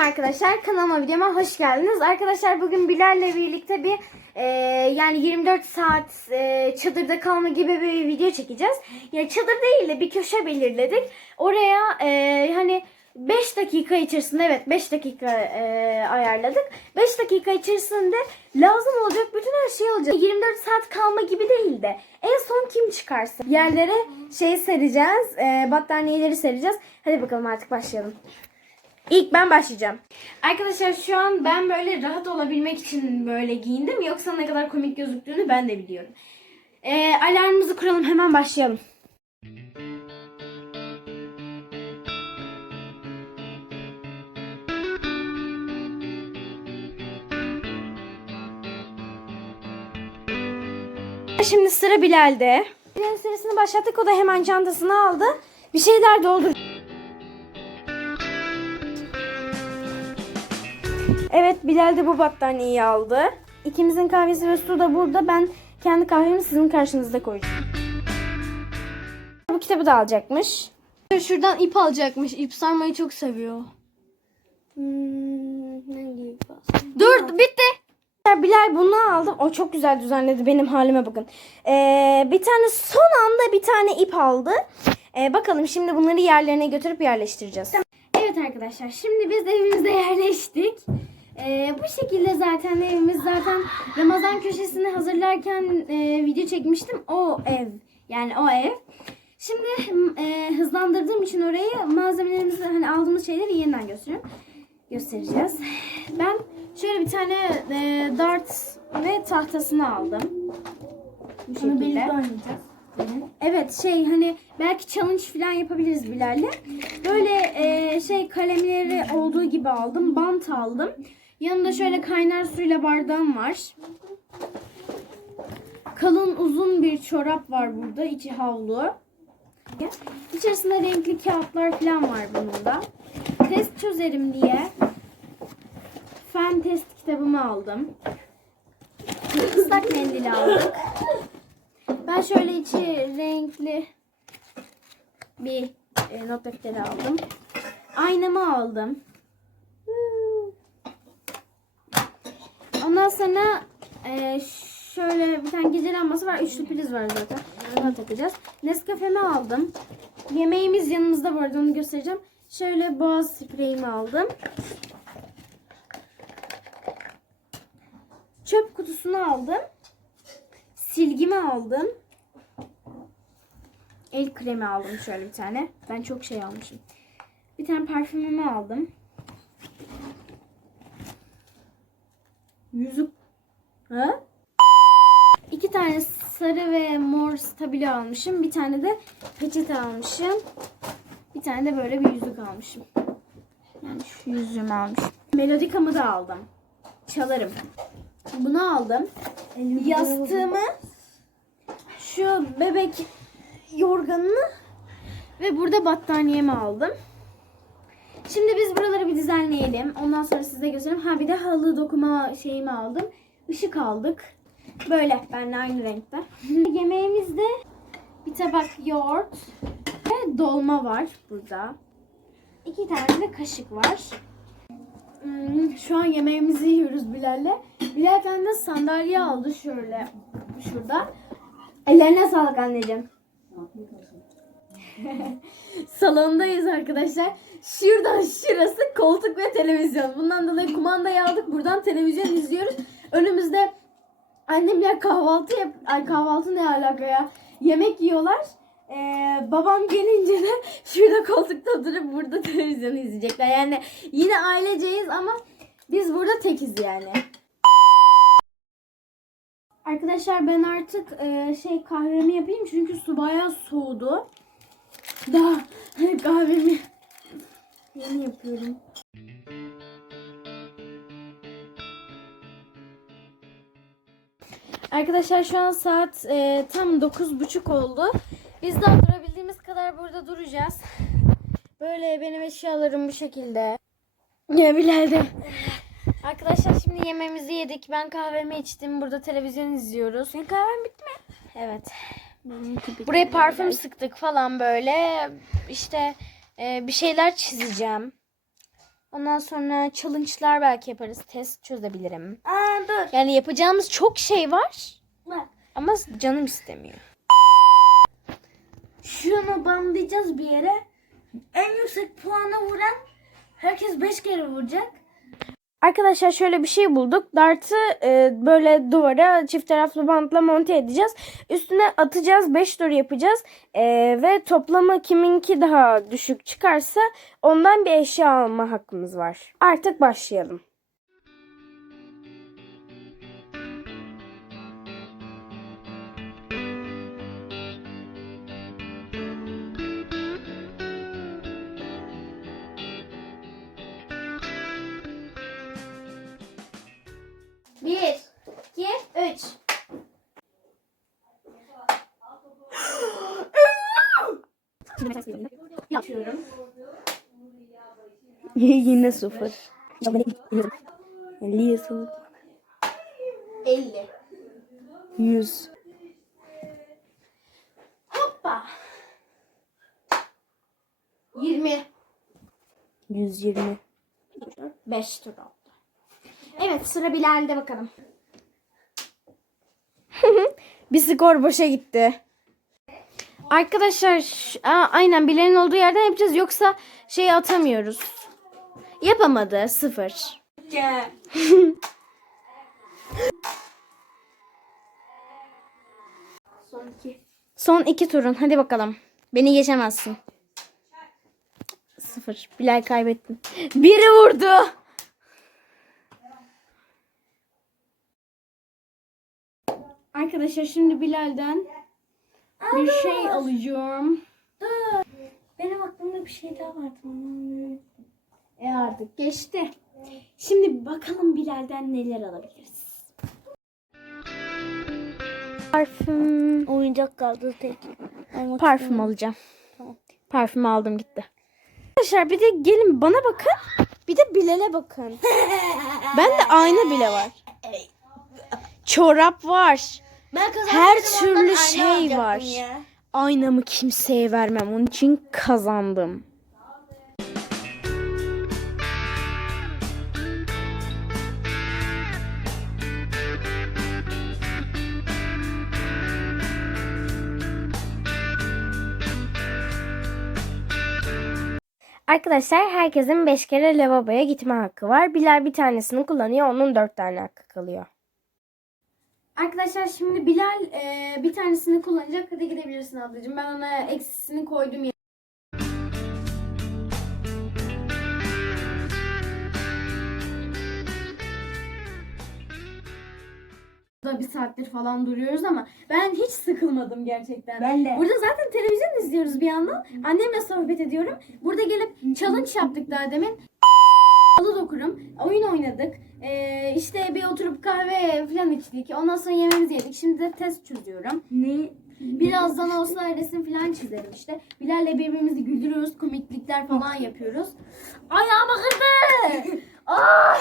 arkadaşlar kanalıma videoma hoş geldiniz. Arkadaşlar bugün Bilal'le birlikte bir e, yani 24 saat e, çadırda kalma gibi bir video çekeceğiz. Ya çadır değil de bir köşe belirledik. Oraya e, hani 5 dakika içerisinde evet 5 dakika e, ayarladık. 5 dakika içerisinde lazım olacak bütün her şeyi alacağız. 24 saat kalma gibi değil de en son kim çıkarsa yerlere şey sereceğiz. E, battaniyeleri sereceğiz. Hadi bakalım artık başlayalım. İlk ben başlayacağım. Arkadaşlar şu an ben böyle rahat olabilmek için böyle giyindim. Yoksa ne kadar komik gözüktüğünü ben de biliyorum. Ee, alarmımızı kuralım hemen başlayalım. Şimdi sıra Bilal'de. Bilal'in süresini başlattık. O da hemen çantasını aldı. Bir şeyler doldur. Evet Bilal de bu battaniyeyi aldı. İkimizin kahvesi ve su da burada. Ben kendi kahvemi sizin karşınızda koyacağım. Bu kitabı da alacakmış. Şuradan ip alacakmış. İp sarmayı çok seviyor. Hmm, hangi Dur bitti. Bilal bunu aldı. O çok güzel düzenledi. Benim halime bakın. Ee, bir tane son anda bir tane ip aldı. Ee, bakalım şimdi bunları yerlerine götürüp yerleştireceğiz. Evet arkadaşlar şimdi biz evimize yerleştik. Ee, bu şekilde zaten evimiz zaten Ramazan köşesini hazırlarken e, video çekmiştim. O ev yani o ev. Şimdi e, hızlandırdığım için orayı malzemelerimizi hani aldığımız şeyleri yeniden gösteriyorum. Göstereceğiz. Ben şöyle bir tane e, dart ve tahtasını aldım. Bu şekilde. oynayacağız. Evet şey hani belki challenge falan yapabiliriz Bilal'le. Böyle e, şey kalemleri olduğu gibi aldım. Bant aldım. Yanında şöyle kaynar suyla bardağım var. Kalın uzun bir çorap var burada. içi havlu. İçerisinde renkli kağıtlar falan var bunun da. Test çözerim diye fen test kitabımı aldım. Islak mendil aldık. Ben şöyle içi renkli bir e, not defteri aldım. Aynamı aldım. Ondan sonra e, şöyle bir tane gece lambası var. Üçlü priz var zaten. Ona takacağız. Nescafe'mi aldım. Yemeğimiz yanımızda bu arada onu göstereceğim. Şöyle boğaz spreyimi aldım. Çöp kutusunu aldım. Silgimi aldım. El kremi aldım şöyle bir tane. Ben çok şey almışım. Bir tane parfümümü aldım. Yüzük. Ha? İki tane sarı ve mor stabilo almışım. Bir tane de peçete almışım. Bir tane de böyle bir yüzük almışım. Yani şu yüzüğümü almışım. Melodikamı da aldım. Çalarım. Bunu aldım. Yastığımı şu bebek yorganını ve burada battaniyemi aldım. Şimdi biz buraları bir düzenleyelim. Ondan sonra size göstereyim. Ha bir de halı dokuma şeyimi aldım. Işık aldık. Böyle benimle aynı renkte. Yemeğimizde bir tabak yoğurt ve dolma var burada. İki tane de kaşık var. Hmm, şu an yemeğimizi yiyoruz Bilal'le. Bilal de sandalye aldı şöyle şurada. Ellerine sağlık anneciğim. Salondayız arkadaşlar. Şuradan şurası koltuk ve televizyon. Bundan dolayı kumandayı aldık. Buradan televizyon izliyoruz. Önümüzde annemler kahvaltı yap Ay kahvaltı ne alaka ya? Yemek yiyorlar. Ee, babam gelince de şurada koltukta oturup burada televizyon izleyecekler. Yani yine aileceyiz ama biz burada tekiz yani. Arkadaşlar ben artık e, şey kahvemi yapayım çünkü su bayağı soğudu. Daha kahvemi yeni yapıyorum. Arkadaşlar şu an saat e, tam 9.30 oldu. Biz daha durabildiğimiz kadar burada duracağız. Böyle benim eşyalarım bu şekilde. Ya Bilal'de. Arkadaşlar şimdi yemeğimizi yedik. Ben kahvemi içtim. Burada televizyon izliyoruz. Senin kahven bitti mi? Evet. Buraya parfüm sıktık falan böyle. İşte e, bir şeyler çizeceğim. Ondan sonra challenge'lar belki yaparız. Test çözebilirim. Aa dur. Yani yapacağımız çok şey var. Bak. Ama canım istemiyor. Şunu bandlayacağız bir yere. En yüksek puana vuran herkes 5 kere vuracak. Arkadaşlar şöyle bir şey bulduk. Dartı e, böyle duvara çift taraflı bantla monte edeceğiz. Üstüne atacağız. 5 tur yapacağız. E, ve toplamı kiminki daha düşük çıkarsa ondan bir eşya alma hakkımız var. Artık başlayalım. Bir, iki, üç. Yapıyorum. Yine sıfır. 50 yazılı. 50. 100. Hoppa. 20. 120. 5 tur oldu. Evet sıra Bilal'de bakalım. Bir skor boşa gitti. Arkadaşlar aa, aynen bilenin olduğu yerden yapacağız yoksa şey atamıyoruz. Yapamadı sıfır. Son iki. Son iki turun hadi bakalım. Beni geçemezsin. Sıfır. Bilal kaybettin. Biri vurdu. Arkadaşlar şimdi Bilal'den bir şey alacağım. Dur. Benim aklımda bir şey daha vardı. E artık geçti. Şimdi bakalım Bilal'den neler alabiliriz. Parfüm. Oyuncak kaldı tek. Parfüm alacağım. Parfüm aldım gitti. Arkadaşlar bir de gelin bana bakın. Bir de Bilal'e bakın. Ben de ayna bile var. Çorap var. Ben Her türlü şey var. Aynamı kimseye vermem. Onun için kazandım. Arkadaşlar herkesin 5 kere lavaboya gitme hakkı var. Bilal bir tanesini kullanıyor. Onun 4 tane hakkı kalıyor. Arkadaşlar şimdi Bilal e, bir tanesini kullanacak. Hadi gidebilirsin ablacığım. Ben ona eksisini koydum. ya- Burada bir saattir falan duruyoruz ama ben hiç sıkılmadım gerçekten. Ben de. Burada zaten televizyon izliyoruz bir yandan. Annemle sohbet ediyorum. Burada gelip challenge yaptık daha demin. Halı dokurum. Oyun oynadık. Ee, işte bir oturup kahve falan içtik. Ondan sonra yemeğimizi yedik. Şimdi de test çözüyorum. Ne? Birazdan olsa resim falan çizerim işte. Bilal'le birbirimizi güldürüyoruz. Komiklikler falan yapıyoruz. Ayağıma kırdı. Ah!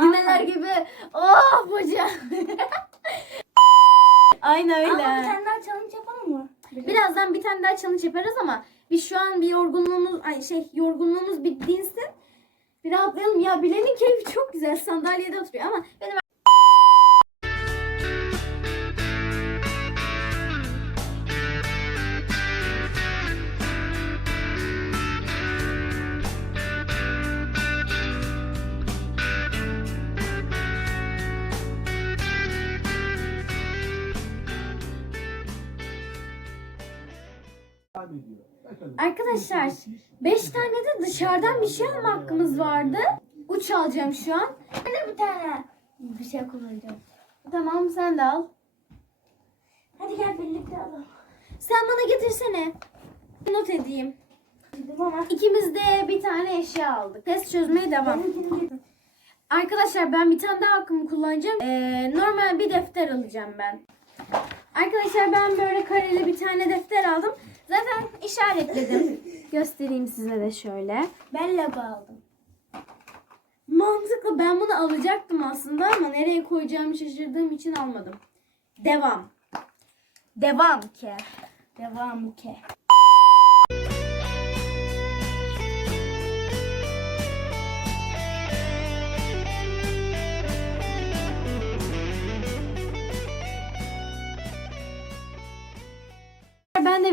Yıneler gibi. Oh bacağım. Aynen öyle. Ama bir tane daha challenge yapalım mı? Birazdan bir tane daha challenge yaparız ama biz şu an bir yorgunluğumuz ay şey yorgunluğumuz bir dinsin. Bir rahatlayalım. Ya Bilal'in keyfi çok güzel. Sandalyede oturuyor ama benim Arkadaşlar 5 tane de dışarıdan bir şey alma hakkımız vardı. Uç alacağım şu an. Ben de bir tane bir şey kullanacağım. Tamam sen de al. Hadi gel birlikte alalım. Sen bana getirsene. Not edeyim. İkimiz de bir tane eşya aldık. Test çözmeye devam. Arkadaşlar ben bir tane daha hakkımı kullanacağım. Ee, normal bir defter alacağım ben. Arkadaşlar ben böyle kareli bir tane defter aldım. Zaten işaretledim. Göstereyim size de şöyle. Ben Lego aldım. Mantıklı ben bunu alacaktım aslında ama nereye koyacağımı şaşırdığım için almadım. Devam. Devam ki. Devam ki.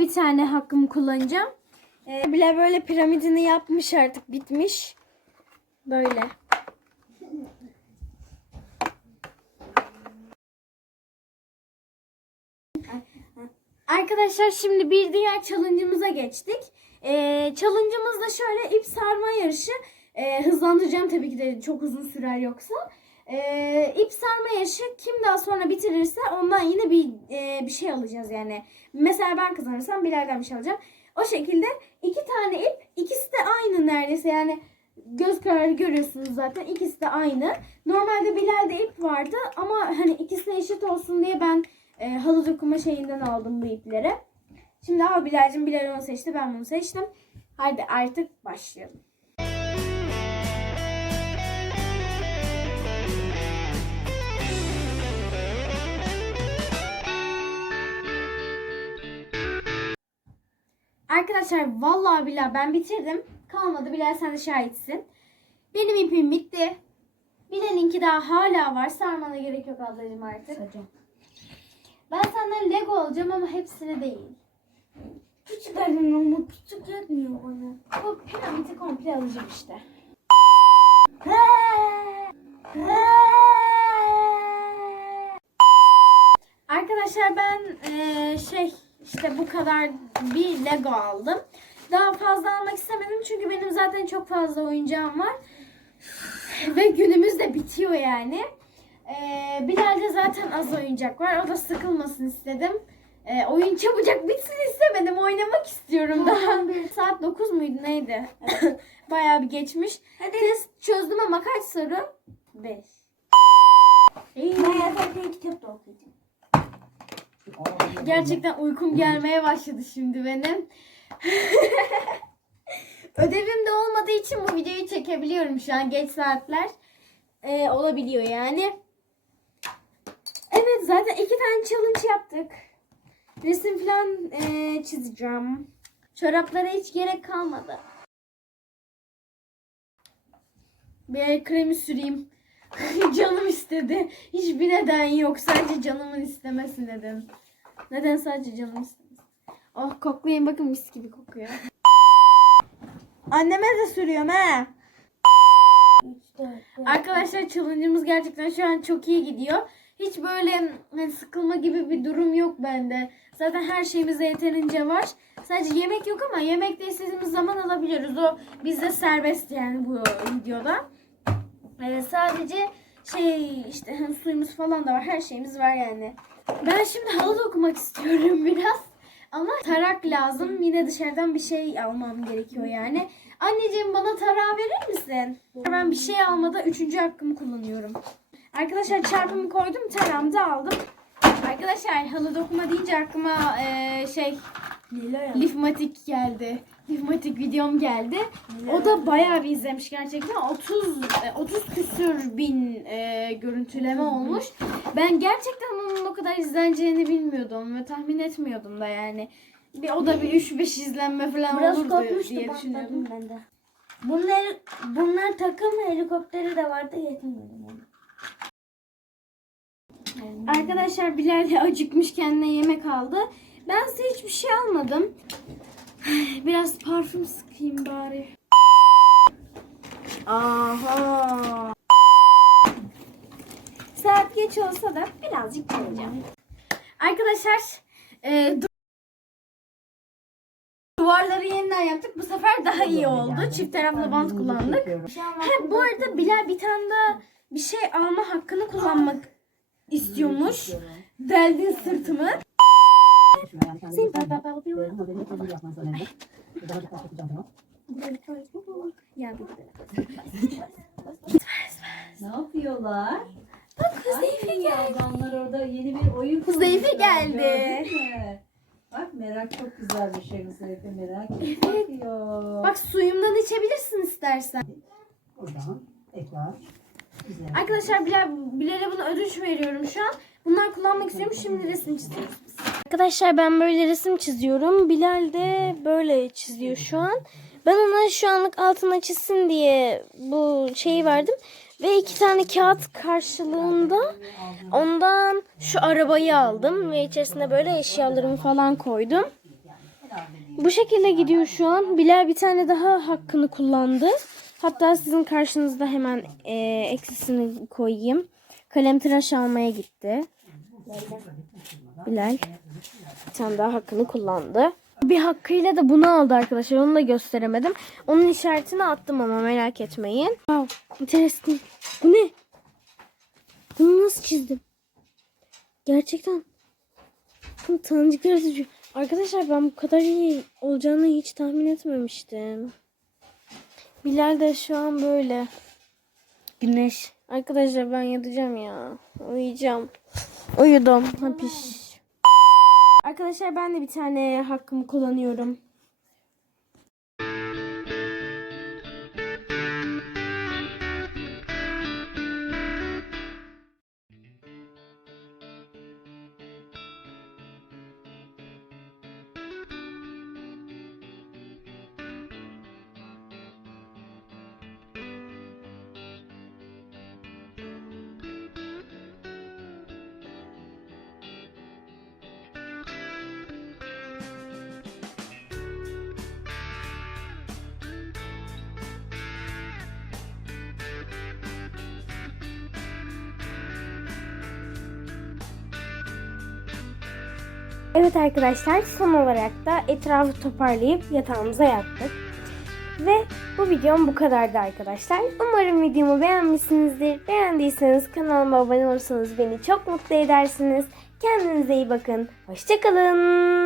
Bir tane hakkımı kullanacağım. Ee, Bile böyle piramidini yapmış artık bitmiş. Böyle. Arkadaşlar şimdi bir diğer challenge'ımıza geçtik. Ee, challenge'ımız da şöyle ip sarma yarışı. Ee, hızlandıracağım tabii ki de çok uzun sürer yoksa. Ee, ip sarma yarışı kim daha sonra bitirirse ondan yine bir e, bir şey alacağız yani. Mesela ben kazanırsam Bilal'den bir şey alacağım. O şekilde iki tane ip ikisi de aynı neredeyse yani göz kararı görüyorsunuz zaten ikisi de aynı. Normalde Bilal'de ip vardı ama hani ikisi de eşit olsun diye ben e, halı dokuma şeyinden aldım bu ipleri. Şimdi ama Bilal'cim Bilal onu seçti ben bunu seçtim. Hadi artık başlayalım. Arkadaşlar vallahi Bilal ben bitirdim. Kalmadı Bilal sen de şahitsin. Benim ipim bitti. Bilal'inki daha hala var. Sarmana gerek yok ablacığım artık. Ben senden Lego alacağım ama hepsini değil. Küçük elim ama küçük yetmiyor bana. Bu piramidi komple alacağım işte. Arkadaşlar ben eee, şey işte bu kadar bir Lego aldım. Daha fazla almak istemedim çünkü benim zaten çok fazla oyuncağım var. Ve günümüz de bitiyor yani. Ee, Bilal'de zaten az oyuncak var. O da sıkılmasın istedim. Ee, oyun çabucak bitsin istemedim. Oynamak istiyorum daha. Saat 9 muydu neydi? Bayağı bir geçmiş. Test çözdüm ama kaç soru? 5. Ben yatarken kitap da okuyacağım. Gerçekten uykum gelmeye başladı şimdi benim. Ödevim de olmadığı için bu videoyu çekebiliyorum şu an geç saatler. Ee, olabiliyor yani. Evet zaten iki tane challenge yaptık. Resim falan ee, çizeceğim. Çoraplara hiç gerek kalmadı. Bir kremi süreyim. Canım istedi. Hiçbir neden yok. Sadece canımın istemesi neden. Neden sadece canım istemesi. Oh koklayın bakın mis gibi kokuyor. Anneme de sürüyorum he. Arkadaşlar challenge'ımız gerçekten şu an çok iyi gidiyor. Hiç böyle hani sıkılma gibi bir durum yok bende. Zaten her şeyimizde yeterince var. Sadece yemek yok ama yemek de istediğimiz zaman alabiliyoruz. O bizde serbest yani bu videoda. Ee, sadece şey işte hani suyumuz falan da var. Her şeyimiz var yani. Ben şimdi halı dokumak istiyorum biraz. Ama tarak lazım. Yine dışarıdan bir şey almam gerekiyor yani. Anneciğim bana tarağı verir misin? Ben bir şey almadan üçüncü hakkımı kullanıyorum. Arkadaşlar çarpımı koydum. Tarağımı da aldım. Arkadaşlar halı dokuma deyince aklıma eee, şey Lifmatik geldi. Lifmatik videom geldi. O da bayağı bir izlemiş gerçekten. 30 e, 30 küsür bin e, görüntüleme olmuş. Ben gerçekten onun o kadar izleneceğini bilmiyordum ve tahmin etmiyordum da yani. Bir o da bir 3-5 izlenme falan Biraz olurdu diye düşünüyordum. ben de. Bunlar, bunlar takım helikopteri de vardı yetmiyordu. Arkadaşlar Bilal de acıkmış kendine yemek aldı. Ben size hiçbir şey almadım. Biraz parfüm sıkayım bari. Aha. Saat geç olsa da birazcık kalacağım. Arkadaşlar e, du- duvarları yeniden yaptık. Bu sefer daha iyi oldu. Çift taraflı bant kullandık. He, bu arada Bilal bir tane daha bir şey alma hakkını kullanmak istiyormuş. Deldin sırtımı. Ne yapıyorlar? Bak Huzeyfe geldi. Adamlar orada yeni bir oyun Huzeyfe kurmuşlar, geldi. gördün mü? Bak merak çok güzel bir şey Huzeyfe merak. Bakıyor. Bak suyumdan içebilirsin istersen. Buradan tekrar. Güzel. Arkadaşlar Bilal, Bilal'e bunu ödünç veriyorum şu an. Bunlar kullanmak istiyorum. Şimdi resim çiziyoruz. Arkadaşlar ben böyle resim çiziyorum. Bilal de böyle çiziyor şu an. Ben ona şu anlık altına çizsin diye bu şeyi verdim. Ve iki tane kağıt karşılığında ondan şu arabayı aldım. Ve içerisine böyle eşyalarımı falan koydum. Bu şekilde gidiyor şu an. Bilal bir tane daha hakkını kullandı. Hatta sizin karşınızda hemen e, eksisini koyayım. Kalem tıraş almaya gitti. Bilal bir tane daha hakkını kullandı. Bir hakkıyla da bunu aldı arkadaşlar. Onu da gösteremedim. Onun işaretini attım ama merak etmeyin. Wow, interesting. Bu ne? Bunu nasıl çizdim? Gerçekten. Bu tanıdık yaratıcı. Arkadaşlar ben bu kadar iyi olacağını hiç tahmin etmemiştim. Bilal de şu an böyle. Güneş. Arkadaşlar ben yatacağım ya. Uyuyacağım. Uyudum. Hapiş. Arkadaşlar ben de bir tane hakkımı kullanıyorum. Evet arkadaşlar son olarak da etrafı toparlayıp yatağımıza yattık. Ve bu videom bu kadardı arkadaşlar. Umarım videomu beğenmişsinizdir. Beğendiyseniz kanalıma abone olursanız beni çok mutlu edersiniz. Kendinize iyi bakın. Hoşçakalın.